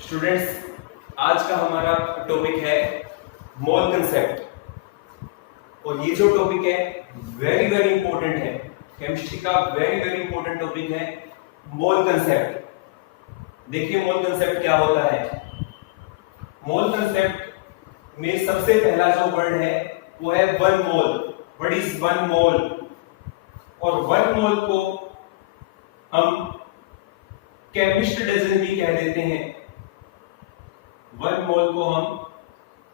Students, आज का हमारा टॉपिक है मोल कंसेप्ट। और ये जो टॉपिक है वेरी वेरी इंपॉर्टेंट है, केमिस्ट्री का वेरी वेरी इंपॉर्टेंट टॉपिक है मोल कंसेप्ट। देखिए मोल कंसेप्ट क्या होता है। मोल कंसेप्ट में सबसे पहला जो वर्ड है वो है one mole. What is one mole? और वन मोल को हम केमिस्ट डजन भी कह देते हैं। वन मोल को हम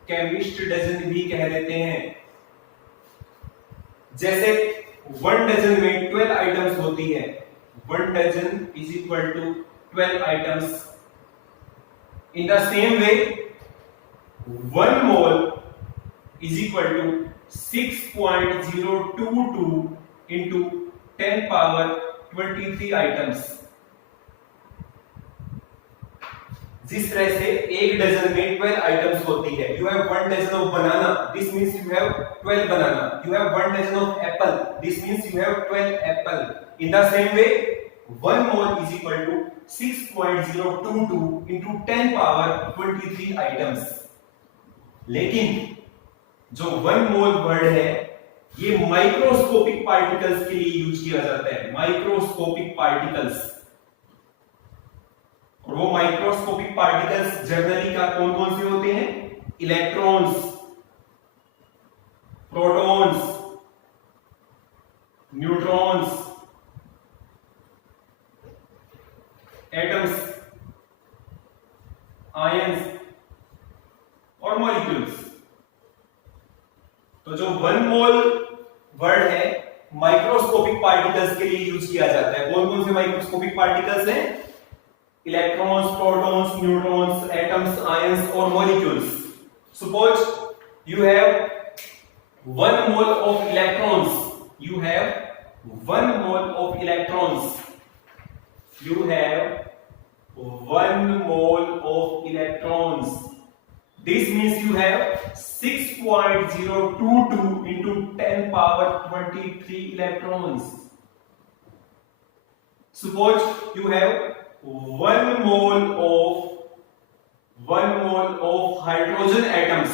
केमिस्ट डजन भी कह देते हैं। जैसे वन डजन में 12 आइटम्स होती है, one dozen is equal to 12 items. In the same way one mole is equal to 6.022 into 10 power 23 items. जिस तरह से एक डजन में 12 आइटम्स होती है, you have one dozen of banana, this means you have 12 banana. You have one dozen of apple, this means you have 12 apple. In the same way one mole is equal to 6.022 into 10 power 23 items. लेकिन जो one mole word है ये microscopic particles के लिए use किया जाता है, microscopic particles. और वो माइक्रोस्कोपिक पार्टिकल्स जनरली का कौन कौन से होते हैं? Electrons, protons, neutrons, atoms, ions और मॉलिक्यूल्स। तो जो वन मोल वर्ड है माइक्रोस्कोपिक पार्टिकल्स के लिए यूज किया जाता है। कौन कौन से माइक्रोस्कोपिक पार्टिकल्स हैं? Electrons, protons, neutrons, atoms, ions और molecules. Suppose you have 1 mole of electrons, you have 1 mole of electrons, you have 1 mole of electrons. This means you have 6.022 into 10 power 23 electrons. Suppose you have 1 mole of hydrogen atoms,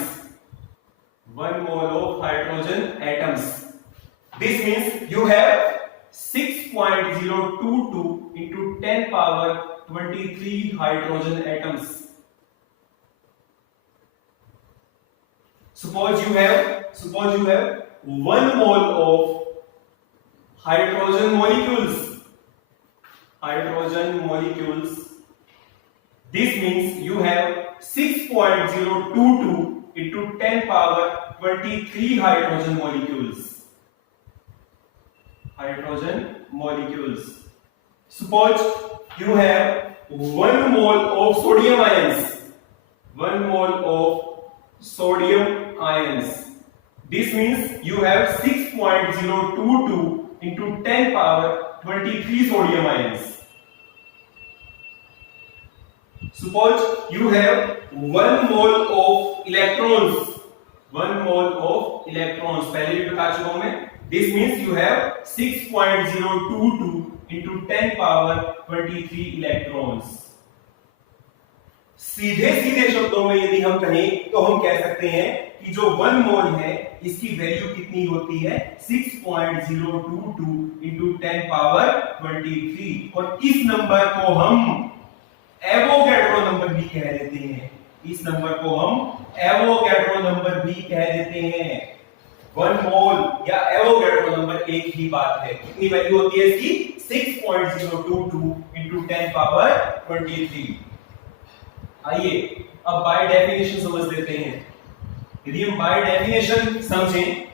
1 mole of hydrogen atoms. This means you have 6.022 into 10 power 23 hydrogen atoms. Suppose you have 1 mole of hydrogen molecules. Hydrogen molecules. This means you have 6.022 into 10 power 23 hydrogen molecules. Hydrogen molecules. Suppose you have 1 mole of sodium ions. 1 mole of sodium ions. This means you have 6.022 into 10 power 23 sodium ions. Suppose you have 1 mole of electrons. 1 mole of electrons, पहले भी बता चुका हूं मैं। This means you have 6.022 into 10 power 23 electrons. सीधे सीधे शब्दों में यदि हम कहें तो हम कह सकते हैं कि जो 1 मोल है इसकी वैल्यू कितनी होती है? 6.022 into 10 पावर 23। और इस नंबर को हम एवोगैड्रो नंबर भी कह देते हैं। इस नंबर को हम एवोगैड्रो नंबर भी कह देते हैं। 1 मोल या एवोगैड्रो नंबर एक ही बात है। कितनी वैल्यू होती है इसकी? 6.022 into 10 पावर 23। आइए अब बाय डेफिनेशन समझ लेते हैं। यदि हम बाय डेफिनेशन समझें,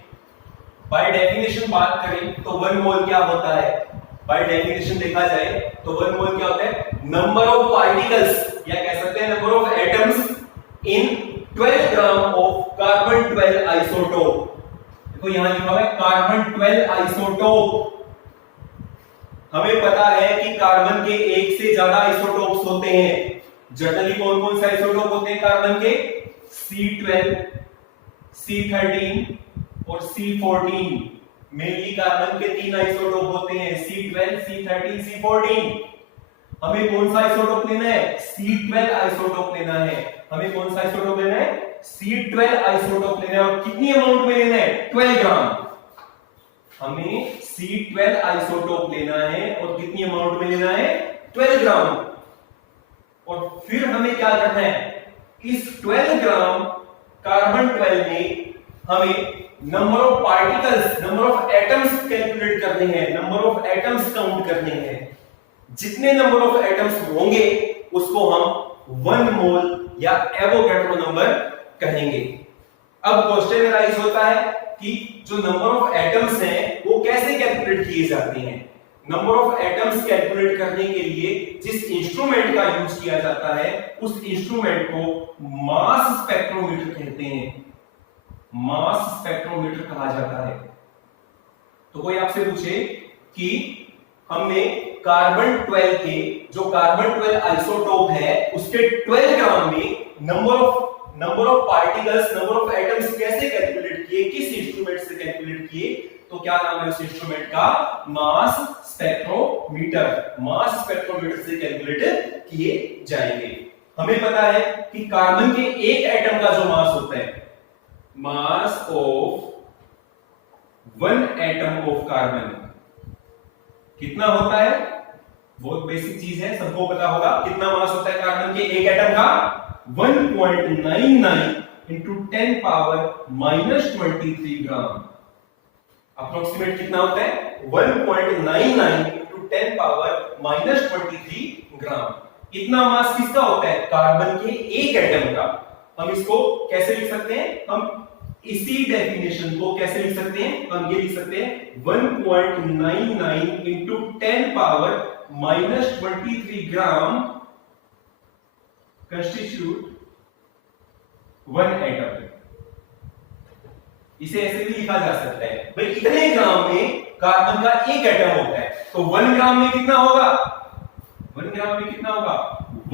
बाय डेफिनेशन बात करें तो 1 मोल क्या होता है? बाय डेफिनेशन देखा जाए तो 1 मोल क्या होता है? नंबर ऑफ पार्टिकल्स, या कह सकते हैं number of atoms in 12 gram of carbon 12 isotope. देखो यहां लिखा हुआ है कार्बन 12 आइसोटोप। हमें पता है कि कार्बन के एक से ज्यादा आइसोटोप्स होते हैं। जनरली कौन कौन से आइसोटोप होते हैं कार्बन के? C12, C13 और C14। मेनली कार्बन के 3 आइसोटोप होते हैं, C12, C13, C14। हमें कौन सा आइसोटोप लेना है? C12 आइसोटोप लेना है। हमें कौन सा आइसोटोप लेना है? C12 आइसोटोप लेना है। और कितनी अमाउंट में लेना है? 12 ग्राम। हमें C12 आइसोटोप लेना है और कितनी अमाउंट में लेना है? 12 ग्राम। और फिर हमें क्या करना है? इस 12 ग्राम कार्बन 12 में हमें number of particles, number of atoms calculate करने हैं, नंबर ऑफ एटम्स काउंट करने हैं। जितने नंबर ऑफ एटम्स होंगे उसको हम 1 मोल या एवोगैड्रो नंबर कहेंगे। अब क्वेश्चन राइज होता है कि जो नंबर ऑफ एटम्स हैं वो कैसे कैलकुलेट किए जाते हैं। नंबर ऑफ एटम्स कैलकुलेट करने के लिए जिस इंस्ट्रूमेंट का यूज किया जाता है उस इंस्ट्रूमेंट को मास स्पेक्ट्रोमीटर कहते हैं। मास स्पेक्ट्रोमीटर कहा जाता है। तो कोई आपसे पूछे कि हमने कार्बन 12 के जो कार्बन 12 आइसोटोप है उसके 12 ग्राम में number of particles, number of atoms कैसे कैलकुलेट किए, किस इंस्ट्रूमेंट से कैलकुलेट किए, तो क्या नाम है उस इंस्ट्रूमेंट का? मास स्पेक्ट्रोमीटर। मास स्पेक्ट्रोमीटर से कैलकुलेट किए जाएंगे। हमें पता है कि कार्बन के एक एटम का जो मास होता है, mass of 1 atom of carbon कितना होता है? बहुत बेसिक चीज है, सबको पता होगा। कितना मास होता है कार्बन के एक एटम का? 1.99 इंटू 10 पावर -23 ग्राम। अप्रोक्सीमेट कितना होता है? 1.99 इंटू 10 पावर -23 ग्राम। इतना मास किसका होता है? कार्बन के एक एटम का। हम इसको कैसे लिख सकते हैं? हम इसी डेफिनेशन को कैसे लिख सकते हैं? हम ये लिख सकते हैं 1.99 इंटू 10 पावर -23 ग्राम कंस्टिट्यूट 1 एटम। इसे ऐसे भी लिखा जा सकता है भाई इतने ग्राम में कार्बन का एक एटम होता है, तो 1 ग्राम में कितना होगा? 1 ग्राम में कितना होगा?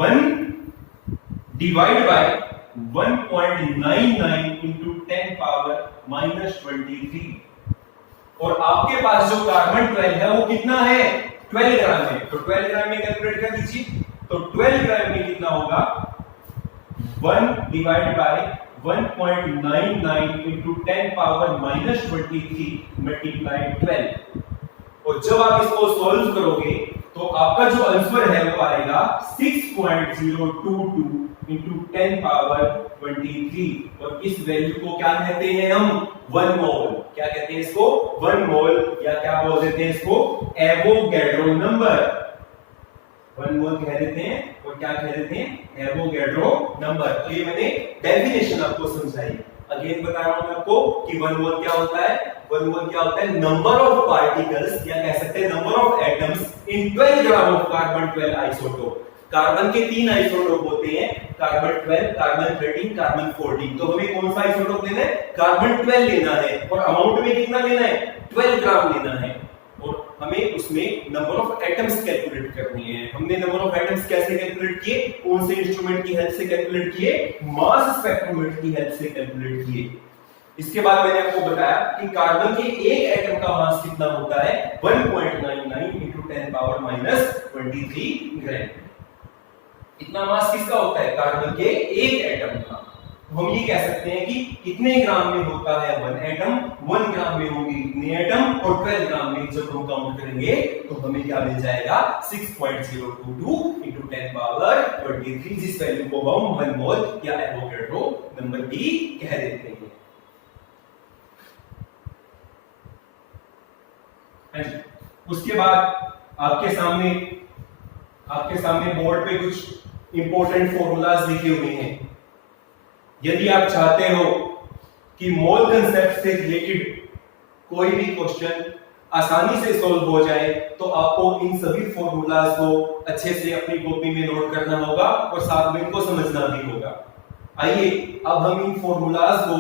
1 डिवाइड बाय 1.99 इंटू 10 पावर -23। और आपके पास जो कार्बन 12 है वो कितना है? 12 ग्राम है। तो 12 ग्राम में कैलकुलेट कर दीजिए। तो 12 ग्राम में कितना होगा? 1 divide by 1.99 into 10 power -23 multiply 12। और जब आप इसको सॉल्व करोगे तो आपका जो आंसर है वो आएगा 6.022 इंटू 10 पावर 23। और इस वैल्यू को क्या कहते हैं हम? 1 मोल। क्या कहते हैं इसको? 1 मोल, या क्या बोल देते हैं इसको? Avogadro number. 1 मोल कह देते हैं और क्या कह देते हैं? Avogadro number. तो ये मैंने डेफिनेशन आपको समझाई। अगेन बता रहा हूं आपको कि 1 मोल क्या होता है? 1 मोल क्या होता है? नंबर ऑफ पार्टिकल्स, या कह सकते हैं number of atoms in 12 gram of carbon 12 isotope. Carbon के 3 आइसोटोप होते हैं, कार्बन 12, कार्बन 13, कार्बन 14। तो हमें कौन सा आइसोटोप लेना है? कार्बन 12 लेना है। और अमाउंट में कितना लेना है? 12 ग्राम लेना है। और हमें उसमें नंबर ऑफ एटम्स कैलकुलेट करनी है। हमने नंबर ऑफ एटम्स कैसे कैलकुलेट किए? कौन से इंस्ट्रूमेंट की हेल्प से कैलकुलेट किए? मास स्पेक्ट्रोमीटर की हेल्प से कैलकुलेट किए। इसके बाद मैंने आपको बताया कि कार्बन के एक एटम का मास कितना होता है? 1.99 इंटू 10 पावर -23 ग्राम। इतना मास किसका होता है? कार्बन के एक एटम का। तो हम ये कह सकते हैं कि इतने ग्राम में होता है 1 एटम, 1 ग्राम में होंगे इतने एटम, और 12 ग्राम में जब हम काउंट करेंगे तो हमें क्या मिल जाएगा? 6.022 इंटू 10 पावर 23, जिस वैल्यू को हम 1 मोल या एवोगैड्रो नंबर भी कह देते हैं। उसके बाद आपके सामने बोर्ड पे कुछ इंपॉर्टेंट फॉर्मूलाज लिखे हुए हैं। यदि आप चाहते हो कि मोल कंसेप्ट से रिलेटेड कोई भी क्वेश्चन आसानी से सॉल्व हो जाए तो आपको इन सभी फॉर्मूलाज को अच्छे से अपनी कॉपी में नोट करना होगा और साथ में इनको समझना भी होगा। आइए अब हम इन फॉर्मूलाज को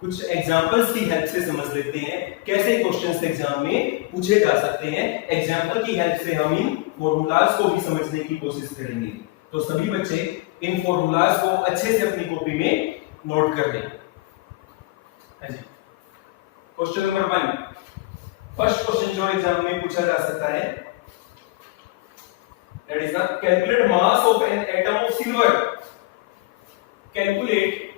कुछ एग्जांपल्स की हेल्प से समझ लेते हैं, कैसे क्वेश्चंस एग्जाम में पूछे जा सकते हैं। एग्जांपल की हेल्प से हम इन फॉर्मूलाज को भी समझने की कोशिश करेंगे। तो सभी बच्चे इन फॉर्मूलाज को अच्छे से अपनी कॉपी में नोट कर लें। क्वेश्चन नंबर 1, फर्स्ट क्वेश्चन जो एग्जाम में पूछा जा सकता है, That is the calculate mass of an atom of silver. Calculate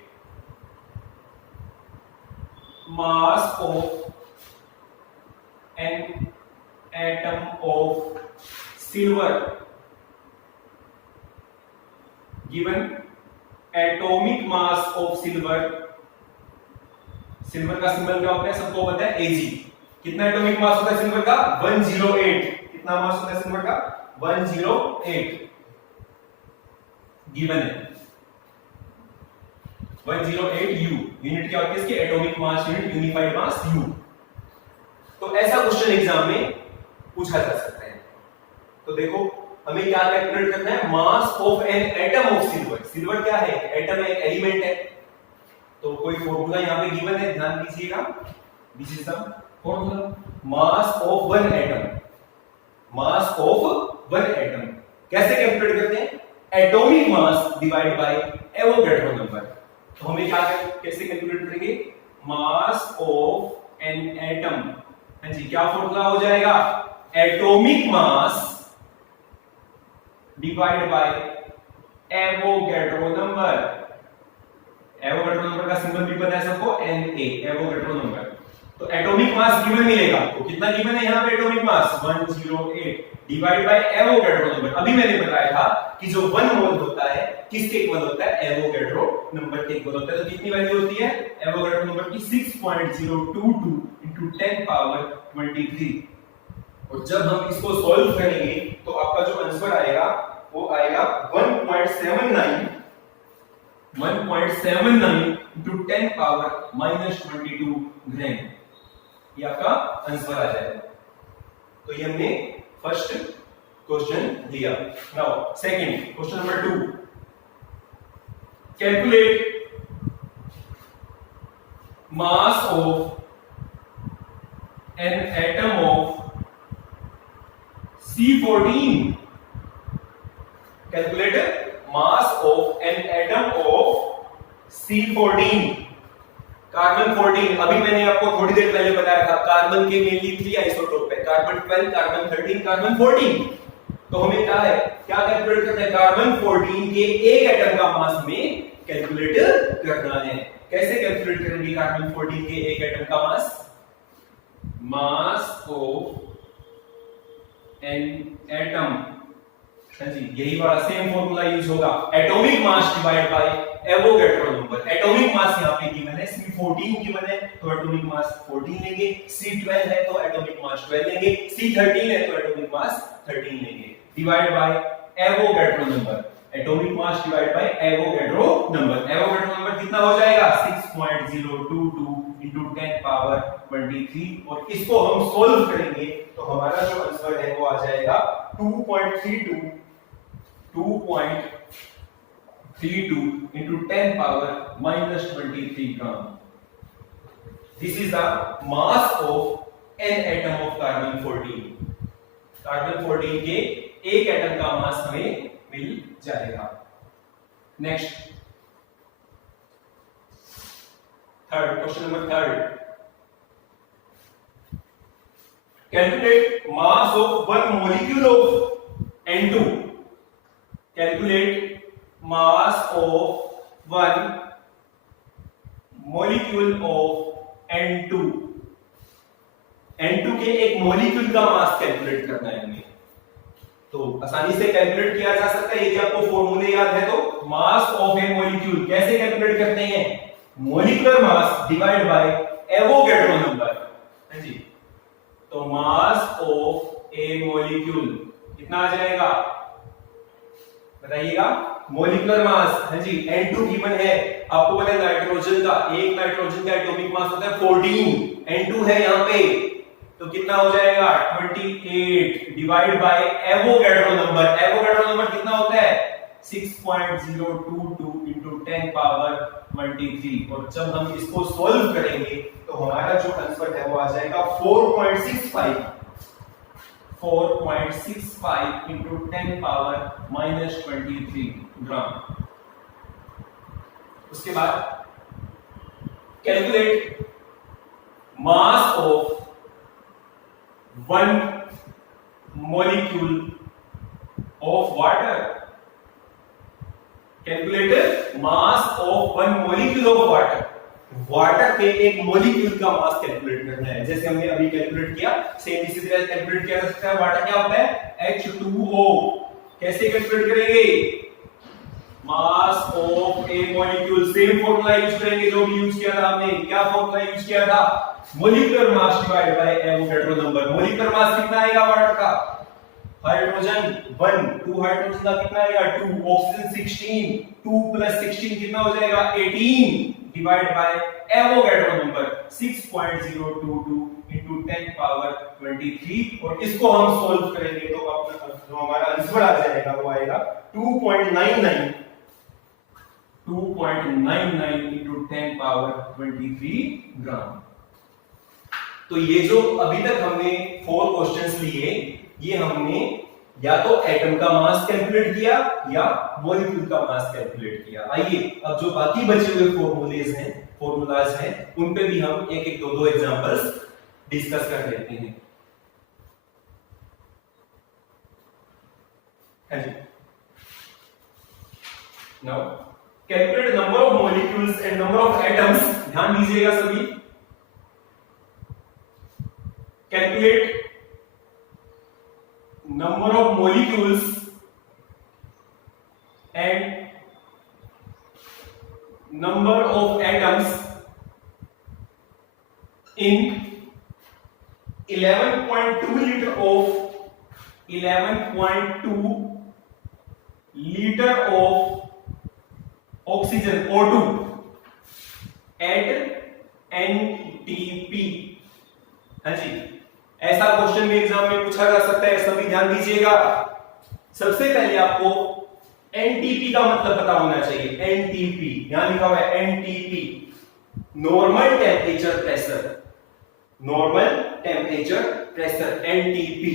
mass of an atom of silver given atomic mass of silver. Silver का सिंबल क्या होता है सबको पता है Ag. कितना एटॉमिक मास होता है सिल्वर का 108. कितना मास होता है सिल्वर का 108 गिवन है 108 U. यूनिट क्या होती है इसकी एटॉमिक मास यूनिट यूनिफाइड मास U. तो ऐसा क्वेश्चन एग्जाम में पूछा जा सकता है. तो देखो हमें क्या कैलकुलेट करना है mass of an atom of silver. Silver क्या है एटम है एलिमेंट है. तो कोई फॉर्मूला यहां पे गिवन है ध्यान दीजिएगा. This is the formula mass of one atom. Mass of one atom कैसे कैलकुलेट करते हैं atomic mass divide by Avogadro number. तो हमें क्या कैसे कैलकुलेट करेंगे मास ऑफ एन एटम. हां जी क्या फॉर्मूला हो जाएगा atomic mass divide by Avogadro number. Avogadro number का सिंबल भी पता है सबको Na एवोगैड्रो नंबर. तो एटॉमिक मास गिवन मिलेगा. तो कितना गिवन है यहां पे atomic mass 108 divide by Avogadro number. अभी मैंने बताया था कि जो 1 मोल होता है किसके इक्वल होता है एवोगैड्रो नंबर के इक्वल होता है. तो कितनी वैल्यू होती है एवोगैड्रो नंबर की 6.022 into 10 पावर 23. और जब हम इसको सॉल्व करेंगे तो आपका जो आंसर आएगा वो आएगा 1.79 into 10 पावर -22 ग्राम. ये आपका आंसर आ जाएगा. तो ये हमने फर्स्ट क्वेश्चन दिया. Now second question number 2. Calculate mass of an atom of C14. Calculate mass of an atom of C14. Carbon 14. अभी मैंने आपको थोड़ी देर पहले बताया था कार्बन के मेनली 3 आइसोटोप है कार्बन 12 कार्बन 13 कार्बन 14. तो हमें क्या है क्या कैलकुलेट करना है कार्बन 14 के एक एटम का मास में कैलकुलेट करना है. कैसे कैलकुलेट करेंगे कार्बन 14 के एक एटम का मास मास ऑफ एन एटम. हां जी यही वाला सेम फॉर्मूला यूज होगा atomic mass divide by Avogadro number. Atomic mass यहां पे गिवन है C14 गिवन है तो एटॉमिक मास 14 लेंगे. C12 है तो एटॉमिक मास 12 लेंगे. C13 है तो एटॉमिक मास 13 लेंगे divide by Avogadro number. Atomic mass divide by Avogadro number. Avogadro number कितना हो जाएगा 6.022 into 10 पावर 23. और इसको हम सॉल्व करेंगे तो हमारा जो आंसर है वो आ जाएगा 2.32 into 10 power -23 gram. This is the mass of an atom of carbon 14. Carbon 14 के एक एटम का मास हमें मिल जाएगा. Next third question number 3. Calculate mass of one molecule of N2. Calculate mass of one molecule of N2. N2 के एक molecule का mass calculate करना है हमें. तो आसानी से कैलकुलेट किया जा सकता है यदि आपको फॉर्मूले याद है तो. मास ऑफ ए मॉलिक्यूल कैसे कैलकुलेट करते हैं molecular mass divide by Avogadro number. हां जी तो मास ऑफ ए मॉलिक्यूल कितना आ जाएगा बताइएगा मॉलिक्यूलर मास. हां जी N2 गिवन है आपको पता है नाइट्रोजन का एक नाइट्रोजन का एटॉमिक मास होता है 14. N2 है यहां पे तो कितना हो जाएगा 28 divide by Avogadro number. Avogadro number कितना होता है 6.022 into 10 पावर 23. और जब हम इसको सॉल्व करेंगे तो हमारा जो आंसर है वो आ जाएगा 4.65 into 10 पावर -23 ग्राम. उसके बाद calculate mass of one molecule of water, calculate mass of one molecule of water. Water के एक मॉलिक्यूल का मास कैलकुलेट करना है, जैसे हमने अभी कैलकुलेट किया, सेम इसी तरह कैलकुलेट किया जा सकता है। वाटर क्या होता है? H2O। कैसे कैलकुलेट करेंगे? Mass of A molecule, same formula use करेंगे जो भी यूज किया था हमने। क्या फॉर्मूला यूज किया था? Molecular mass divide by Avogadro number. Molecular mass कितना आएगा वाटर का? हाइड्रोजन 1, 2 हाइड्रोजन का कितना आएगा? 2, ऑक्सीजन 16, 2 + 16 कितना हो जाएगा? 18 divide by Avogadro number 6.022 into 10 power 23। और इसको हम सॉल्व करेंगे तो अपना जो हमारा आंसर आ जाएगा वो आएगा 2.99 into 10 पावर 23 ग्राम। तो ये जो अभी तक हमने 4 क्वेश्चंस लिए, ये हमने या तो एटम का मास कैलकुलेट किया या मॉलिक्यूल का मास कैलकुलेट किया। आइए अब जो बाकी बचे हुए फॉर्मूलाज हैं उन पे भी हम एक एक दो एग्जांपल्स डिस्कस कर लेते हैं। हाँ जी, now calculate number of molecules and number of atoms. ध्यान दीजिएगा सभी। Calculate number of molecules and number of atoms in 11.2 liter of 11.2 liter of oxygen O2 at NTP। हाँ जी, ऐसा क्वेश्चन भी एग्जाम में पूछा जा सकता है, सभी ध्यान दीजिएगा। सबसे पहले आपको एनटीपी का मतलब पता होना चाहिए। एनटीपी यहां लिखा हुआ है, NTP normal temperature pressure, normal temperature pressure NTP.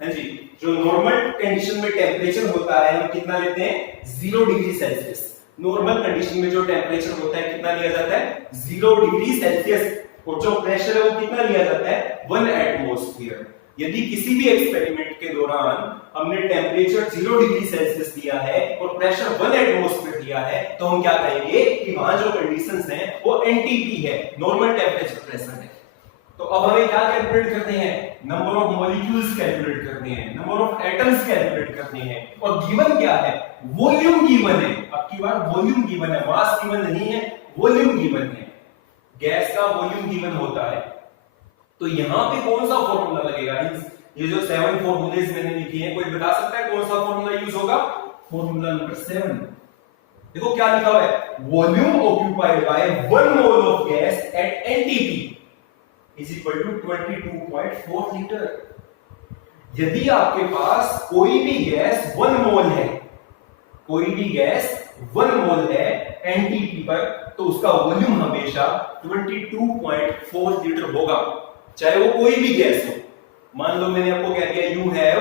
हाँ जी, जो नॉर्मल कंडीशन में टेम्परेचर होता है हम कितना लेते हैं? 0 डिग्री सेल्सियस। नॉर्मल कंडीशन में जो टेम्परेचर होता है कितना लिया जाता है? 0 डिग्री सेल्सियस। और जो प्रेशर है वो कितना लिया जाता है? 1 एटमॉस्फेयर। यदि किसी भी एक्सपेरिमेंट के दौरान हमने टेम्परेचर 0 डिग्री सेल्सियस दिया है और प्रेशर 1 एटमॉस्फेयर दिया है तो हम क्या कहेंगे कि वहां जो कंडीशंस हैं वो एनटीपी है, नॉर्मल टेम्परेचर प्रेशर है। तो अब हमें क्या कैलकुलेट करते हैं? नंबर ऑफ मॉलिक्यूल्स कैलकुलेट करते हैं, नंबर ऑफ एटम्स कैलकुलेट करते हैं। और गिवन क्या है? वॉल्यूम गिवन है। अब की बार वॉल्यूम गिवन है, मास गिवन नहीं है, वॉल्यूम गिवन है। गैस का वॉल्यूम गिवन होता है। तो यहां पे कौन सा फॉर्मूला लगेगा? ये जो 7 फॉर्मूलेज मैंने लिखे हैं, कोई बता सकता है कौन सा फॉर्मूला यूज होगा? फॉर्मूला नंबर 7 देखो क्या लिखा हुआ है? Volume occupied by 1 mole of gas at NTP is equal to 22.4 litre. यदि आपके पास कोई भी गैस 1 मोल है, कोई भी गैस 1 मोल है एनटीपी पर, तो उसका वॉल्यूम हमेशा 22.4 लीटर होगा, चाहे वो कोई भी गैस हो। मान लो मैंने आपको कह दिया you have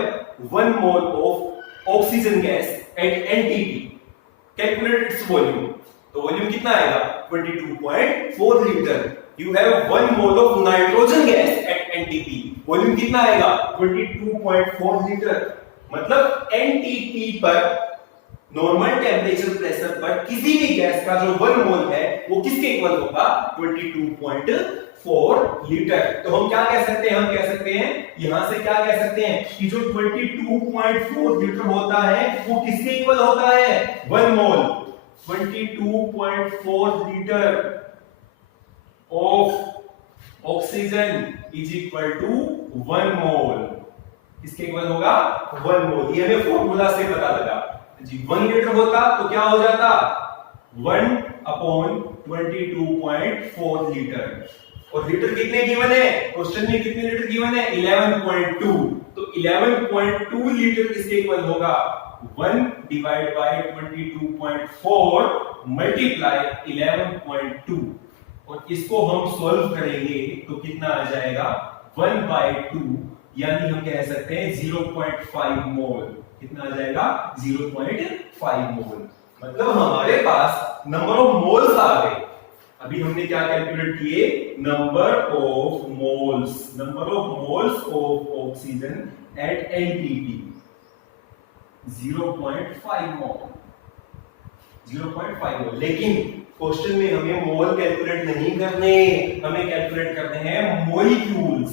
1 mole of oxygen gas at NTP, calculate its volume. तो वॉल्यूम कितना आएगा? 22.4 litre. You have 1 mole of nitrogen gas at NTP, volume कितना आएगा? 22.4 लीटर। मतलब एनटीपी पर, नॉर्मल टेम्परेचर प्रेशर पर किसी भी गैस का जो 1 मोल है वो किसके इक्वल होगा? 22.4 लीटर। तो हम क्या कह सकते हैं? हम कह सकते हैं यहां से क्या कह सकते हैं कि जो 22.4 लीटर होता है वो किसके इक्वल होता है? 1 mole. 22.4 litre of oxygen is equal to 1 mole. किसके इक्वल होगा? 1 मोल। ये हमें फॉर्मूला से पता लगा जी। 1 लीटर होता तो क्या हो जाता? 1/22.4 लीटर। और लीटर कितने गिवन है? क्वेश्चन में कितने लीटर गिवन है? 11.2। तो 11.2 लीटर किसके इक्वल होगा? 1 डिवाइड बाय 22.4 मल्टीप्लाई 11.2। और इसको हम सॉल्व करेंगे तो कितना आ जाएगा? 1/2, यानी हम कह सकते हैं 0.5 मोल। कितना आ जाएगा? 0.5 मोल। मतलब हमारे पास नंबर ऑफ मोल्स आ गए। अभी हमने क्या कैलकुलेट किए? Number of moles of oxygen at NTP. 0.5 मोल, 0.5 मोल। लेकिन क्वेश्चन में हमें मोल कैलकुलेट नहीं करने, हमें कैलकुलेट करने हैं मॉलिक्यूल्स।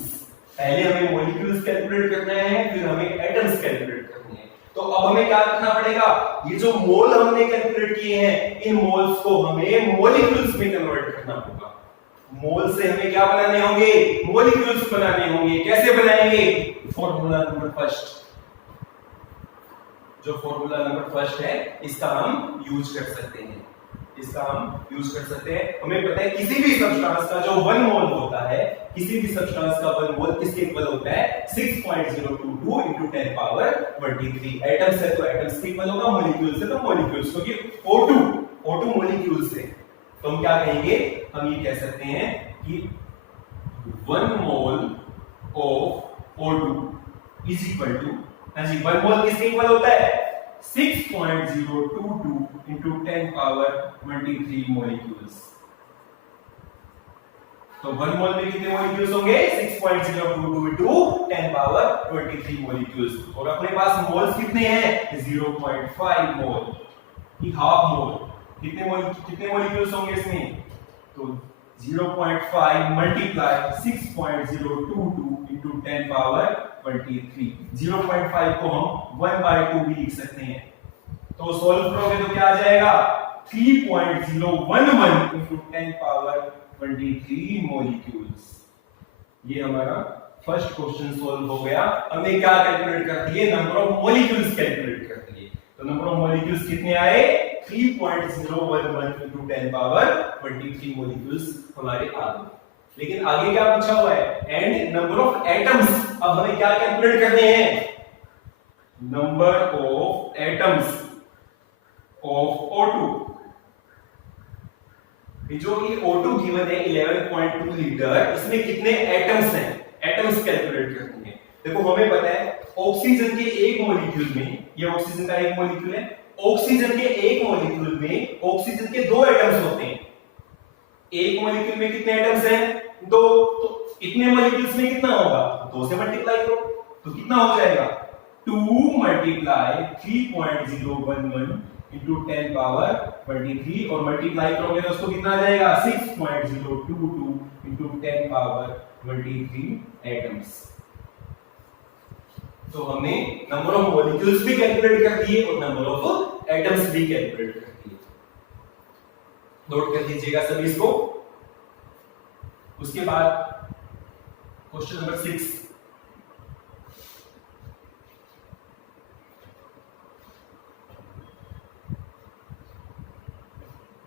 पहले हमें मॉलिक्यूल्स कैलकुलेट करना है, फिर हमें एटम्स कैलकुलेट करने हैं। तो अब हमें क्या करना पड़ेगा, ये जो मोल हमने कैलकुलेट किए हैं, इन मोल्स को हमें मॉलिक्यूल्स में कन्वर्ट करना होगा। मोल से हमें क्या बनाने होंगे, मॉलिक्यूल्स बनाने होंगे। कैसे बनाएंगे, फॉर्मूला नंबर फर्स्ट, जो फॉर्मूला नंबर फर्स्ट है इसका हम यूज कर सकते हैं, इसका हम यूज कर सकते हैं। हमें पता है किसी भी सब्सटेंस का जो 1 मोल होता है, किसी भी सब्सटेंस का 1 मोल किसके इक्वल होता है, 6.022 into 10 पावर 23। एटम्स है तो एटम्स के इक्वल होगा, मॉलिक्यूल्स है तो मॉलिक्यूल्स, क्योंकि O2 मॉलिक्यूल्स है। तो हम क्या कहेंगे, हम ये कह सकते हैं कि 1 mole of O2 is equal to, हाँ जी, 1 मोल किसके इक्वल होता है, 6.022 into 10 पावर 23 मॉलिक्यूल्स। तो 1 मोल में कितने मॉलिक्यूल्स होंगे, 6.022 into 10 पावर 23 मॉलिक्यूल्स। और अपने पास मोल्स कितने हैं, 0.5 मोल, ये हाफ मोल। कितने मॉलिक्यूल्स होंगे इसमें, तो 0.5 मल्टीप्लाई 6.022 into 10 पावर 23। 0.5 को हम 1/2 भी लिख सकते हैं। तो सॉल्व करोगे तो क्या आ जाएगा, 3.011 into 10 पावर 23 मॉलिक्यूल्स। ये हमारा फर्स्ट क्वेश्चन सॉल्व हो गया। हमने क्या कैलकुलेट कर दिए, नंबर ऑफ मॉलिक्यूल्स कैलकुलेट कर दिए। तो नंबर ऑफ मॉलिक्यूल्स कितने आए, 3.011 into 10 पावर 23 मॉलिक्यूल्स हमारे आ गए। लेकिन आगे क्या पूछा हुआ है, एंड नंबर ऑफ एटम्स। अब हमें क्या कैलकुलेट करने हैं, number of atoms of O2। जो ये O2 गिवन है 11.2 लीटर, इसमें कितने एटम्स हैं, एटम्स कैलकुलेट करनी है। देखो हमें पता है ऑक्सीजन के एक मॉलिक्यूल में, ये ऑक्सीजन का एक मॉलिक्यूल है, ऑक्सीजन के एक मॉलिक्यूल में ऑक्सीजन के 2 एटम्स होते हैं। एक मॉलिक्यूल में कितने एटम्स हैं, 2। तो इतने मॉलिक्यूल्स में कितना होगा, 2 से मल्टीप्लाई करो तो कितना हो जाएगा, 2 मल्टीप्लाई 3.011 into 10 पावर 23, और मल्टीप्लाई करोगे तो उसको कितना आ जाएगा, 6.022 into 10 पावर 23 एटम्स। तो हमने नंबर ऑफ मॉलिक्यूल्स भी कैलकुलेट कर दिए और नंबर ऑफ एटम्स भी कैलकुलेट कर दिए। नोट कर लीजिएगा सभी इसको। उसके बाद क्वेश्चन नंबर 6,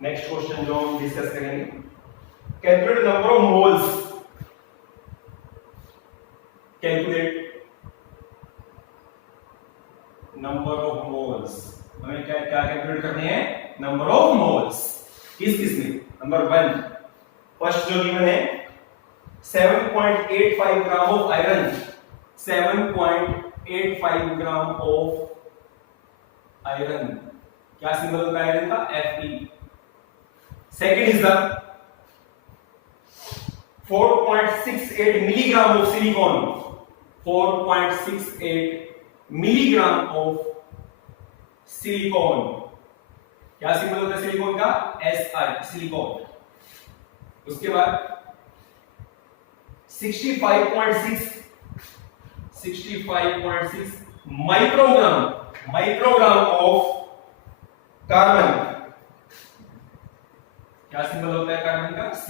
नेक्स्ट क्वेश्चन जो हम डिस्कस करेंगे, calculate number of moles. Calculate number of moles. हमें क्या क्या कैलकुलेट करने हैं, नंबर ऑफ मोल्स। किस किस में, नंबर 1 फर्स्ट जो गिवन है 7.85 gram of iron, 7.85 gram of iron. क्या सिंबल होता है आयरन का, Fe। Second is the 4.68 milligram of silicon, 4.68 milligram of silicon. क्या सिंबल होता है सिलिकॉन का, Si, सिलिकॉन। उसके बाद 65.6 माइक्रोग्राम ऑफ कार्बन। क्या सिंबल होता है कार्बन का, C।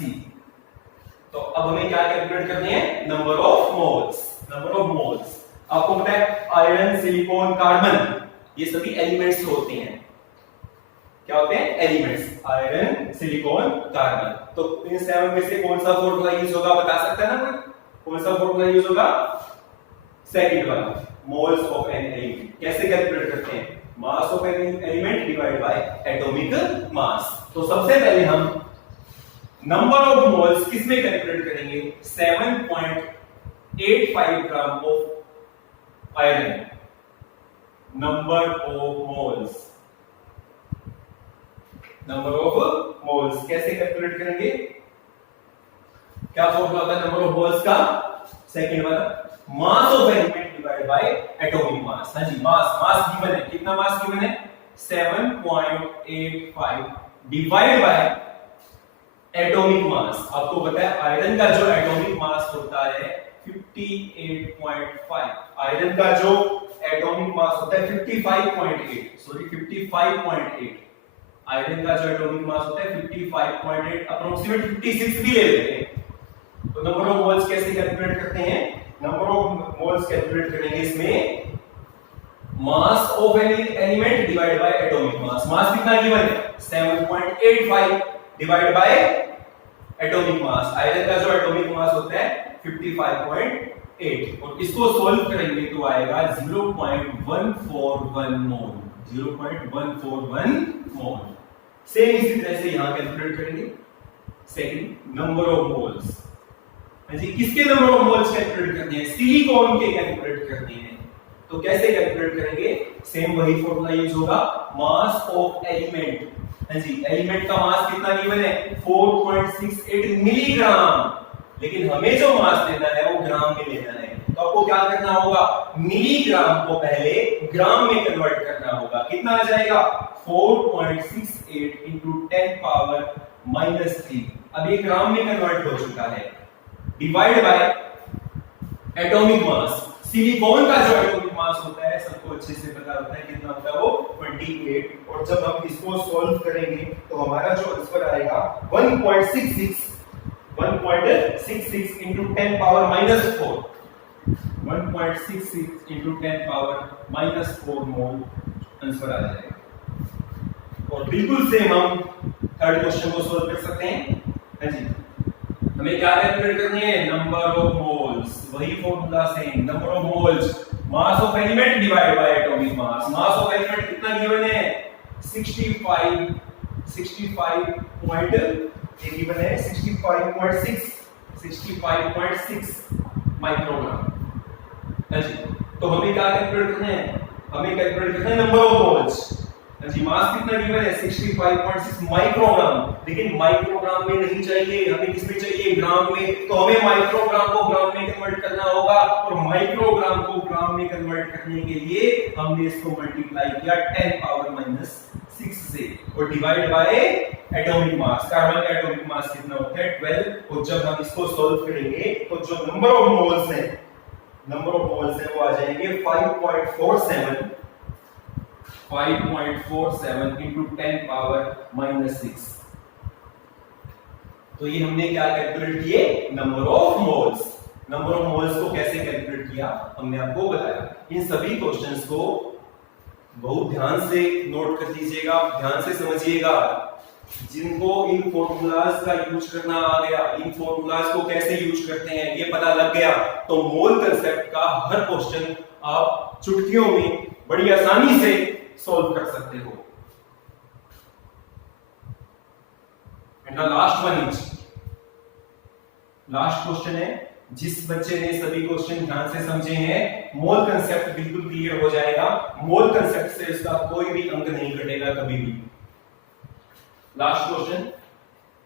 तो अब हमें क्या कैलकुलेट करनी है, number of moles. Number of moles आपको पता है आयरन, सिलिकॉन, कार्बन ये सभी एलिमेंट्स होते हैं। क्या होते हैं, एलिमेंट्स, आयरन, सिलिकॉन, कार्बन। तो इन 7 में से कौन सा फॉर्मूला यूज होगा, बता सकता है ना कोई, कौन सा फॉर्मूला यूज होगा, सेकंड वाला, मोल्स ऑफ एन एलिमेंट। कैसे कैलकुलेट करते हैं, mass of an element divide by atomic मास। तो सबसे पहले हम नंबर ऑफ मोल्स किसमें कैलकुलेट करेंगे, 7.85 gram of iron, number of moles. Number of moles कैसे कैलकुलेट करेंगे, क्या फॉर्मूला होता है नंबर ऑफ मोल्स का, सेकंड वाला, mass of element divide by atomic मास। हाँ जी, मास गिवन है, कितना मास गिवन है 7.85 डिवाइड बाय एटॉमिक मास। आपको पता है आयरन का जो एटॉमिक मास होता है 58.5, आयरन का जो एटॉमिक मास होता है 55.8, आयरन का जो एटॉमिक मास होता है 55.8, अप्रोक्सीमेट 56 भी ले लेते हैं। तो नंबर ऑफ मोल्स कैसे कैलकुलेट करते हैं? नंबर ऑफ मोल्स कैलकुलेट करेंगे इसमें mass of any element divide by atomic mass. Mass कितना गिवन है 7.85 divide by atomic mass. Iron का जो एटॉमिक मास होता है 55.8 और इसको सॉल्व करेंगे तो आएगा 0.141 मोल, 0.141 मोल। सेम इसी तरह से यहां कैलकुलेट करेंगे सेकंड नंबर ऑफ मोल्स। जी, किसके नंबर ऑफ मोल्स कैलकुलेट करने हैं? सिलिकॉन के कैलकुलेट करने हैं। तो कैसे कैलकुलेट करेंगे? सेम वही फॉर्मूला यूज होगा, मास ऑफ एलिमेंट। हाँ जी, एलिमेंट का मास कितना गिवन है 4.68 मिलीग्राम, लेकिन हमें जो मास लेना है वो ग्राम में लेना है। तो आपको क्या करना होगा, मिलीग्राम को पहले ग्राम में कन्वर्ट करना होगा। कितना आ जाएगा 4.68 इंटू 10 पावर -3। अब ये ग्राम में कन्वर्ट हो चुका है, divide by atomic mass. Silicon का जो एटॉमिक मास होता है सबको अच्छे से पता होता है, कितना होता है वो 28। और जब हम इसको सॉल्व करेंगे तो हमारा जो आंसर आएगा 1.66 इंटू 10 पावर -4, 1.66 इंटू 10 पावर -4 मोल आंसर आ जाएगा। और बिल्कुल सेम हम थर्ड क्वेश्चन को सॉल्व कर सकते हैं। हाँ जी, हमें क्या कैलकुलेट करनी है? नंबर ऑफ मोल्स, वही formula same, number of moles mass of element divide by atomic mass. Mass of element कितना गिवन है 65.6 माइक्रोग्राम। जी, तो हमें क्या कैलकुलेट करना है? हमें कैलकुलेट करना है नंबर ऑफ मोल्स। जी, मास कितना गिवन है 65.6 माइक्रोग्राम, लेकिन माइक्रोग्राम में नहीं चाहिए, हमें किसमें चाहिए ग्राम में। तो हमें माइक्रोग्राम को ग्राम में कन्वर्ट करना होगा, और माइक्रोग्राम को ग्राम में कन्वर्ट करने के लिए हमने इसको मल्टीप्लाई किया 10 पावर -6 से और divide by atomic mass. Carbon का एटॉमिक मास कितना होता है 12। और जब हम इसको सॉल्व करेंगे तो जो नंबर ऑफ मोल्स है वो आ जाएंगे 5.47 इंटू 10 पावर -6। तो ये हमने क्या कैलकुलेट किए? Number of moles. Number of moles को कैसे कैलकुलेट किया हमने आपको बताया। इन सभी क्वेश्चंस को बहुत ध्यान से नोट कर लीजिएगा, ध्यान से समझिएगा। जिनको इन फॉर्मूलाज का यूज करना आ गया, इन फॉर्मूलाज को कैसे यूज करते हैं ये पता लग गया, तो मोल कंसेप्ट का हर क्वेश्चन आप चुटकियों में बड़ी आसानी से सॉल्व कर सकते हो। एंड द लास्ट क्वेश्चन है, जिस बच्चे ने सभी क्वेश्चन ध्यान से समझे हैं मोल कंसेप्ट बिल्कुल क्लियर हो जाएगा। मोल कंसेप्ट से इसका कोई भी अंक नहीं कटेगा कभी भी। Last question,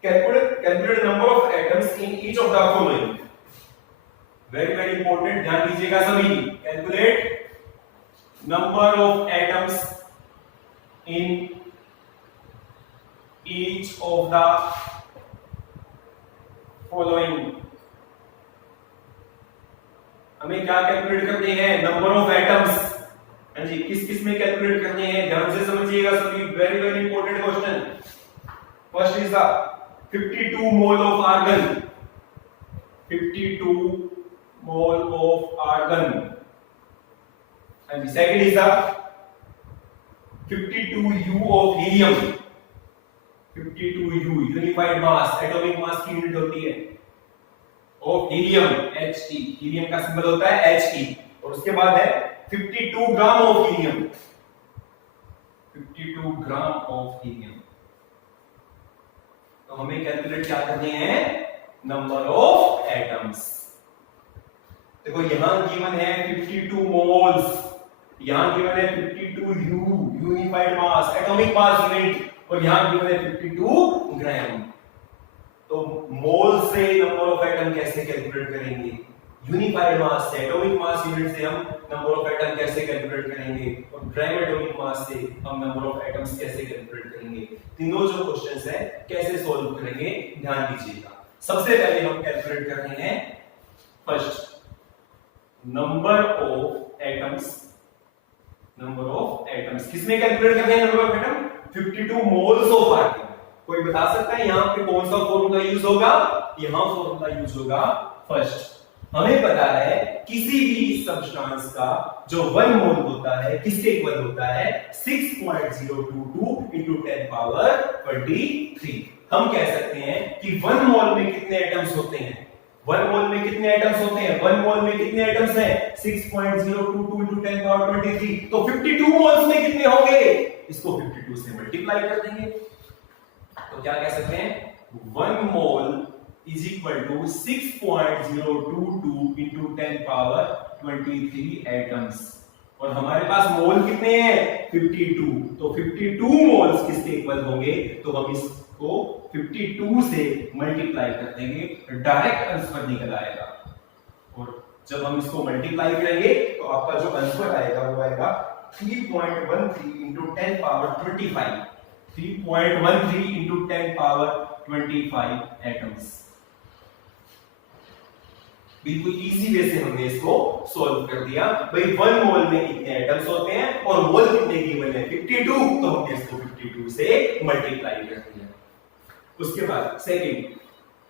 calculate number of atoms in each of the following. Very important, ध्यान दीजिएगा सभी। Calculate number of atoms in each of the following. हमें क्या कैलकुलेट करने हैं? Number of atoms. हाँ जी, किस में कैलकुलेट करने हैं? ध्यान से समझिएगा सभी। Very important question. First is the 52 mole of argon, 52 mole of argon. हाँ जी, second is the 52 U of helium, 52 U unified mass, atomic mass की यूनिट होती है ऑफ हीलियम, He। हीलियम का सिंबल होता है He। और उसके बाद है 52 gram of helium, 52 gram of helium. तो हमें कैलकुलेट क्या करने हैं? Number of atoms. देखो यहां गिवन है 52 मोल्स, यहां गिवन है 52 U unified mass, atomic mass unit, और यहां गिवन है 52 ग्राम। तो मोल से नंबर ऑफ एटम कैसे कैलकुलेट करेंगे? यूनिफाइड मास से, एटॉमिक मास यूनिट से हम नंबर ऑफ एटम कैसे कैलकुलेट करेंगे, और ग्राम एटॉमिक मास से हम नंबर ऑफ एटम्स कैसे कैलकुलेट करेंगे। तीनों जो क्वेश्चंस है कैसे सॉल्व करेंगे ध्यान दीजिएगा। सबसे पहले हम कैलकुलेट कर रहे हैं first number of atoms. Number of atoms किसमें कैलकुलेट करते हैं? Number of atom 52 moles of argon. कोई बता सकता है यहां पे कौन सा फॉर्मूला यूज होगा? यहां फॉर्मूला यूज होगा फर्स्ट। हमें पता है किसी भी सब्सटेंस का जो 1 मोल होता है किसके इक्वल होता है? 6.022 into 10 पावर 23। हम कह सकते हैं कि 1 मोल में कितने एटम्स होते हैं? 1 मोल में कितने एटम्स होते हैं? 1 मोल में कितने एटम्स हैं? 6.022 into 10 पावर 23। तो 52 मोल्स में कितने होंगे? इसको 52 से मल्टीप्लाई कर देंगे तो क्या कह सकते हैं? 1 मोल is equal to 6.022 into 10 power 23 atoms. और हमारे पास मोल कितने हैं? 52। तो 52 मोल्स किसके इक्वल होंगे? तो हम इसको 52 से मल्टीप्लाई कर देंगे, डायरेक्ट आंसर निकल आएगा। और जब हम इसको मल्टीप्लाई करेंगे तो आपका जो आंसर आएगा वो आएगा 3.13 into 10 power 25। 3.13 into 10 power 25 atoms. बिल्कुल इजी वे से हमने इसको सॉल्व कर दिया। भाई 1 मोल में कितने एटम्स होते हैं और मोल कितने गिवन है? 52। तो हमने इसको 52 से मल्टीप्लाई कर दिया। उसके बाद second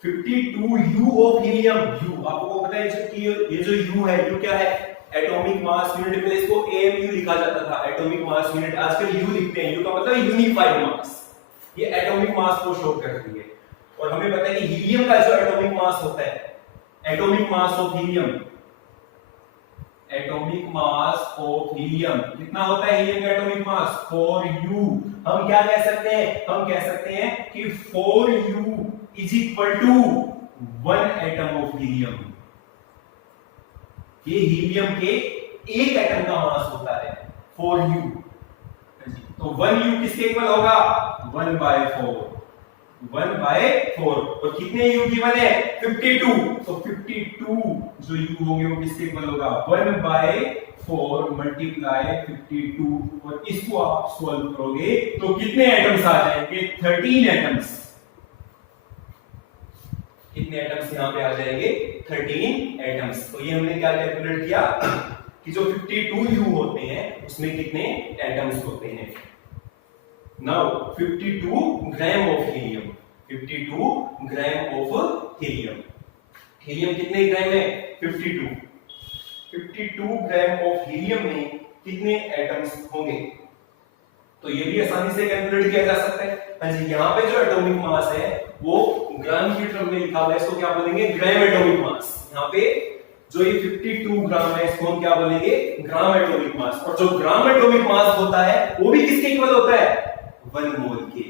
52 U of helium. U आपको पता है कि ये जो U है, U क्या है? Atomic mass unit. पहले इसको AMU लिखा जाता था, एटॉमिक मास यूनिट। आजकल U लिखते हैं। U का मतलब यूनिफाइड मास। ये एटॉमिक मास को शो करती है। और हमें पता है कि हीलियम का जो एटॉमिक मास होता है, atomic mass of helium, atomic mass of helium कितना होता है? हीलियम का एटॉमिक मास 4U। हम क्या कह सकते हैं? हम कह सकते हैं कि 4U is equal to 1 atom of helium. ये हीलियम के एक एटम का मास होता है 4U। तो 1U किसके इक्वल होगा? 1/4। 1/4। और कितने U गिवन है? 52। तो 52 जो U होंगे वो किसके इक्वल होगा? 1/4 मल्टीप्लाई 52। और इसको आप सॉल्व करोगे तो कितने एटम्स आ जाएंगे? 13 एटम्स। कितने एटम्स यहां पे आ जाएंगे? 13 एटम्स। तो ये हमने क्या कैलकुलेट किया कि जो 52 U होते हैं उसमें कितने एटम्स होते हैं। Now 52 gram of helium. 52 gram of helium. Helium कितने ग्राम है? 52। 52 ग्राम ऑफ हीलियम में कितने एटम्स होंगे? तो ये भी आसानी से कैलकुलेट किया जा सकता है। हाँ जी, यहाँ पे जो एटॉमिक मास है वो ग्राम की टर्म में लिखा हुआ है, इसको क्या बोलेंगे? Gram atomic mass. यहाँ पे जो ये 52 ग्राम है इसको हम क्या बोलेंगे? Gram atomic mass. और जो ग्राम एटॉमिक मास होता है वो भी किसके इक्वल होता है? 1 मोल के।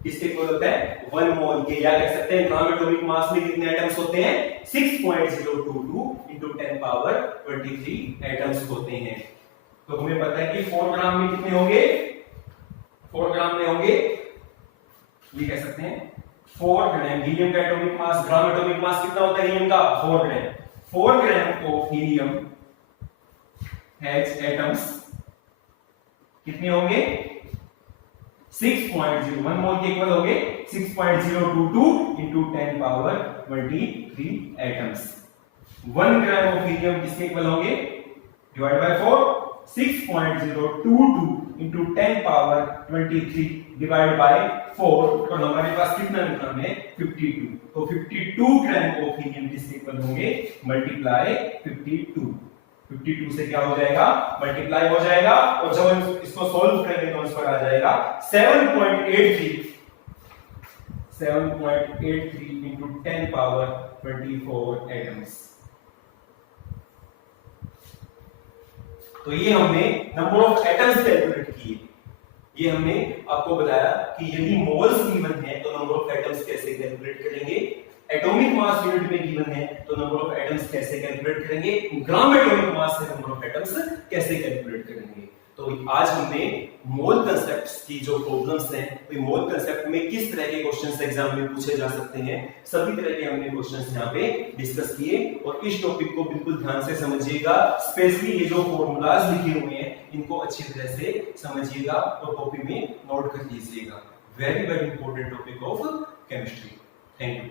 किसके इक्वल होता है? 1 मोल के। या कह सकते हैं ग्राम एटॉमिक मास में कितने एटम्स होते हैं? 6.022 into 10 पावर 23 एटम्स होते हैं। तो हमें पता है कि 4 ग्राम में कितने होंगे? 4 ग्राम में होंगे, ये कह सकते हैं 4 ग्राम। हीलियम का atomic mass, gram atomic mass कितना होता है हीलियम का? 4 ग्राम। 4 ग्राम ऑफ हीलियम हैज एटम्स कितने होंगे? 6.0। 1 मोल के इक्वल होंगे 6.022 into 10 power 23 atoms. 1 gram of helium किसके इक्वल होंगे? Divide by 4, 6.022 into 10 power 23 divide by 4। तो हमारे पास कितना ग्राम है? 52। तो 52 ग्राम ऑफ हीलियम किसके इक्वल होंगे? मल्टीप्लाई 52। 52 से क्या हो जाएगा? मल्टीप्लाई हो जाएगा। और जब हम इसको सॉल्व करेंगे तो आंसर आ जाएगा 7.83 into 10 पावर 24 एटम्स। तो ये हमने नंबर ऑफ एटम्स कैलकुलेट किए। ये हमने आपको बताया कि यदि मोल्स गिवन है तो नंबर ऑफ एटम्स कैसे कैलकुलेट करेंगे, एटॉमिक मास यूनिट में गिवन है तो नंबर ऑफ एटम्स कैसे कैलकुलेट करेंगे, ग्राम एटॉमिक मास से नंबर ऑफ एटम्स कैसे कैलकुलेट करेंगे। तो आज हमने मोल कंसेप्ट्स की जो प्रॉब्लम्स हैं, तो मोल कंसेप्ट में किस तरह के क्वेश्चंस एग्जाम में पूछे जा सकते हैं, सभी तरह के हमने क्वेश्चंस यहाँ पे डिस्कस किए। और इस टॉपिक को बिल्कुल ध्यान से समझिएगा, स्पेशली ये जो फॉर्मूलाज लिखे हुए हैं इनको अच्छी तरह से समझिएगा और कॉपी में नोट कर लीजिएगा। Very very important topic of chemistry. Thank you.